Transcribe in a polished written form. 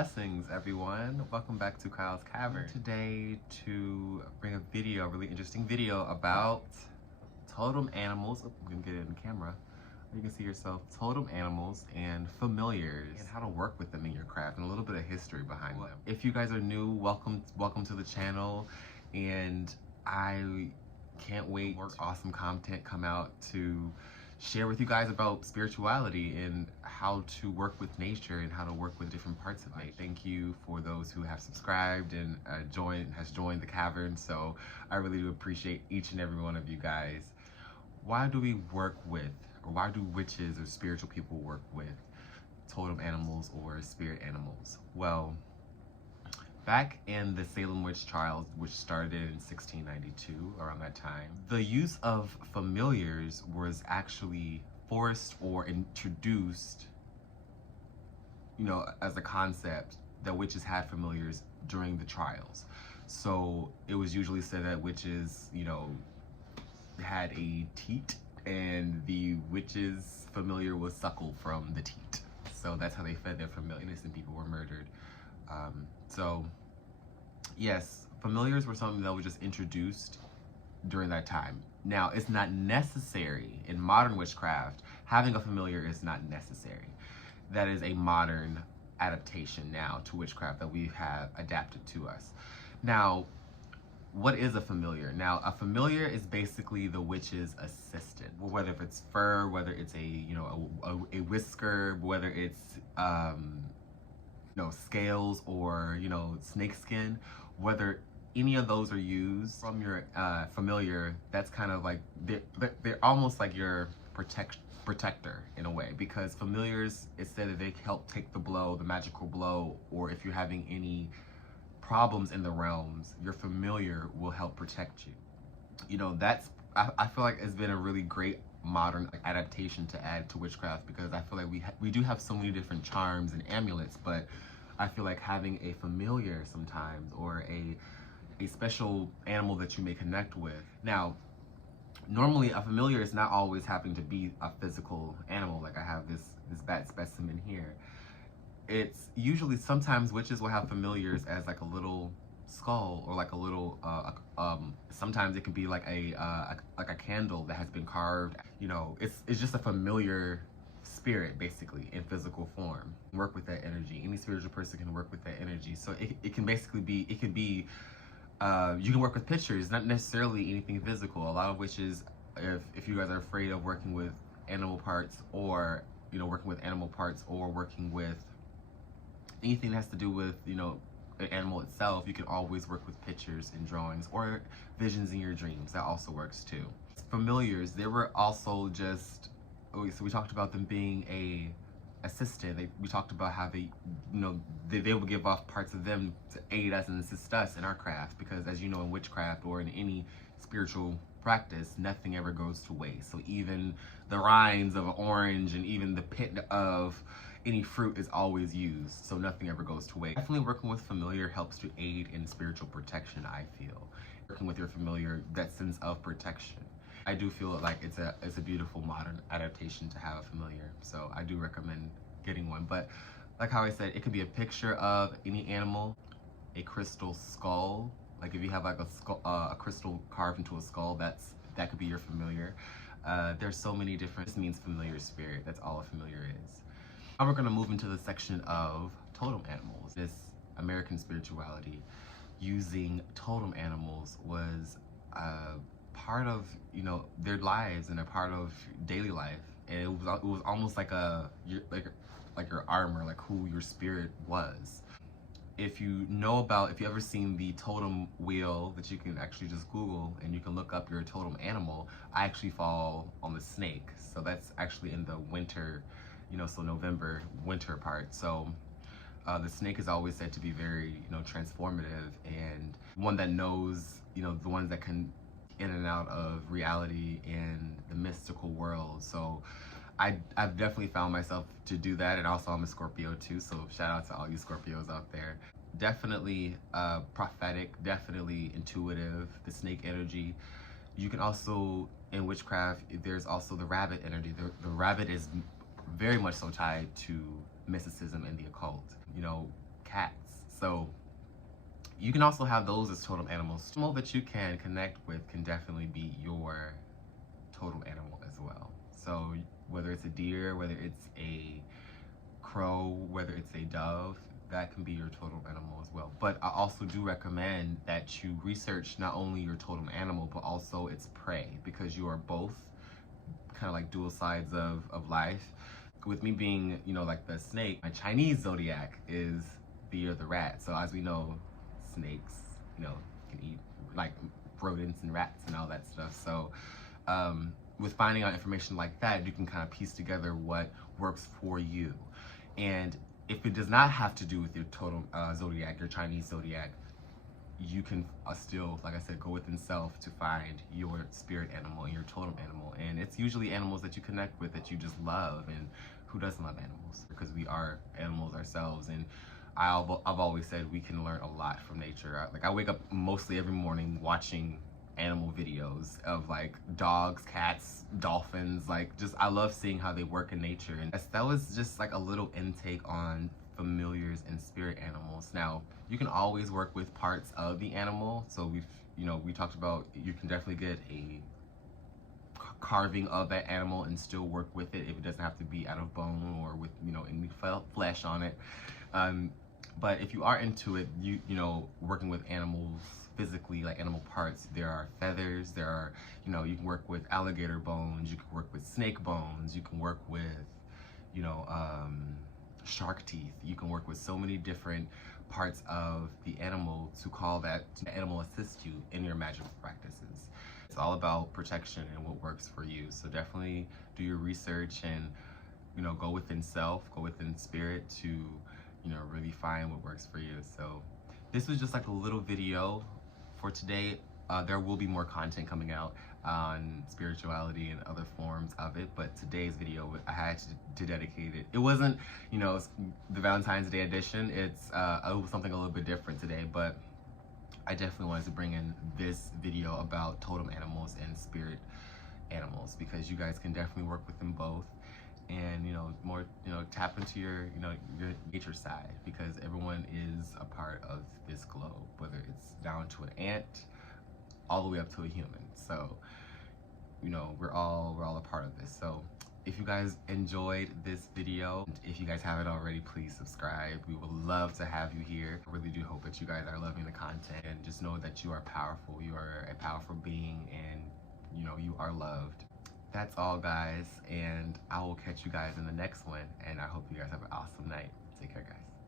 Blessings, everyone. Welcome back to Kyle's Cavern. Today to bring a video, a really interesting video about totem animals. Oh, I'm gonna get it in the camera. You can see yourself, totem animals and familiars, and how to work with them in your craft, and a little bit of history behind them. If you guys are new, welcome to the channel, and I can't wait for awesome content come out to share with you guys about spirituality and how to work with nature and how to work with different parts of nature. Thank you for those who have subscribed and joined the cavern. So I really do appreciate each and every one of you guys. Why do we work with, or why do witches or spiritual people work with totem animals or spirit animals? Well, back in the Salem witch trials, which started in 1692, around that time, the use of familiars was actually forced or introduced, as a concept that witches had familiars during the trials. So it was usually said that witches, had a teat, and the witch's familiar was suckled from the teat. So that's how they fed their familiar. Innocent people were murdered. So yes, familiars were something that was just introduced during that time. Now, it's not necessary in modern witchcraft. Having a familiar is not necessary. That is a modern adaptation now to witchcraft that we have adapted to us. Now, what is a familiar? Now, a familiar is basically the witch's assistant. Whether if it's fur, whether it's a whisker, whether it's scales or snake skin, whether any of those are used from your familiar, that's kind of like they're almost like your protector in a way, because familiars, it's said that they help take the blow, the magical blow, or if you're having any problems in the realms, your familiar will help protect you. I feel like it's been a really great modern adaptation to add to witchcraft, because I feel like we do have so many different charms and amulets, but I feel like having a familiar sometimes, or a special animal that you may connect with. Now, normally a familiar is not always having to be a physical animal. Like I have this bat specimen here. It's usually, sometimes witches will have familiars as like a little skull, or like a little sometimes it can be like a candle that has been carved. It's just a familiar spirit, basically, in physical form. Work with that energy. Any spiritual person can work with that energy. So it can basically be, you can work with pictures, not necessarily anything physical. A lot of witches, if you guys are afraid of working with animal parts, or working with animal parts, or working with anything that has to do with an animal itself, you can always work with pictures and drawings, or visions in your dreams. That also works too. Familiars, they were also just, so we talked about them being a assistant. We talked about how they will give off parts of them to aid us and assist us in our craft, because as you know, in witchcraft or in any spiritual practice, nothing ever goes to waste. So even the rinds of an orange and even the pit of any fruit is always used, so nothing ever goes to waste. Definitely working with familiar helps to aid in spiritual protection, I feel. Working with your familiar, that sense of protection. I do feel like it's a beautiful modern adaptation to have a familiar, so I do recommend getting one. But like how I said, it could be a picture of any animal, a crystal skull. Like if you have like a skull, a crystal carved into a skull, that could be your familiar. There's so many different. This means familiar spirit. That's all a familiar is. Now we're gonna move into the section of totem animals. This American spirituality, using totem animals was part of their lives and a part of daily life, and it was almost like your armor, like who your spirit was. If you ever seen the totem wheel that you can actually just Google, and you can look up your totem animal, I actually fall on the snake. So that's actually in the winter, so November, winter part. So the snake is always said to be very transformative, and one that knows, the ones that can in and out of reality and the mystical world. So I've definitely found myself to do that, and also I'm a Scorpio too, so shout out to all you Scorpios out there. Definitely prophetic, definitely intuitive, the snake energy. You can also, in witchcraft, there's also the rabbit energy. The rabbit is very much so tied to mysticism and the occult. cats. So you can also have those as totem animals. Animal that you can connect with can definitely be your totem animal as well. So whether it's a deer, whether it's a crow, whether it's a dove, that can be your totem animal as well. But I also do recommend that you research not only your totem animal, but also its prey, because you are both kind of like dual sides of life. With me being, you know, like the snake, my Chinese zodiac is the year of the rat. So as we know, snakes, you know, can eat like rodents and rats and all that stuff. So with finding out information like that, you can kind of piece together what works for you. And if it does not have to do with your totem zodiac, your Chinese zodiac, you can still, like I said, go within self to find your spirit animal and your totem animal. And it's usually animals that you connect with, that you just love. And who doesn't love animals? Because we are animals ourselves. And I've always said we can learn a lot from nature. Like I wake up mostly every morning watching animal videos of like dogs, cats, dolphins. Like just, I love seeing how they work in nature. And that was just like a little intake on familiars and spirit animals. Now, you can always work with parts of the animal. So we talked about, you can definitely get a carving of that animal and still work with it if it doesn't have to be out of bone or with, any flesh on it. But if you are into it, working with animals physically, like animal parts, there are feathers, there are, you can work with alligator bones, you can work with snake bones, you can work with, shark teeth. You can work with so many different parts of the animal to call that animal assist you in your magical practices. It's all about protection and what works for you. So definitely do your research and, go within self, go within spirit to, really find what works for you. So this was just like a little video for today. There will be more content coming out on spirituality and other forms of it, but today's video I had to dedicate it. It wasn't, the Valentine's Day edition. It was something a little bit different today, but I definitely wanted to bring in this video about totem animals and spirit animals, because you guys can definitely work with them both, and more tap into your your nature side, because everyone is a part of this globe, whether it's down to an ant all the way up to a human. So we're all a part of this. So if you guys enjoyed this video, if you guys haven't already, please subscribe. We would love to have you here. I really do hope that you guys are loving the content, and just know that you are powerful. You are a powerful being, and you are loved. That's all, guys, and I will catch you guys in the next one, and I hope you guys have an awesome night. Take care, guys.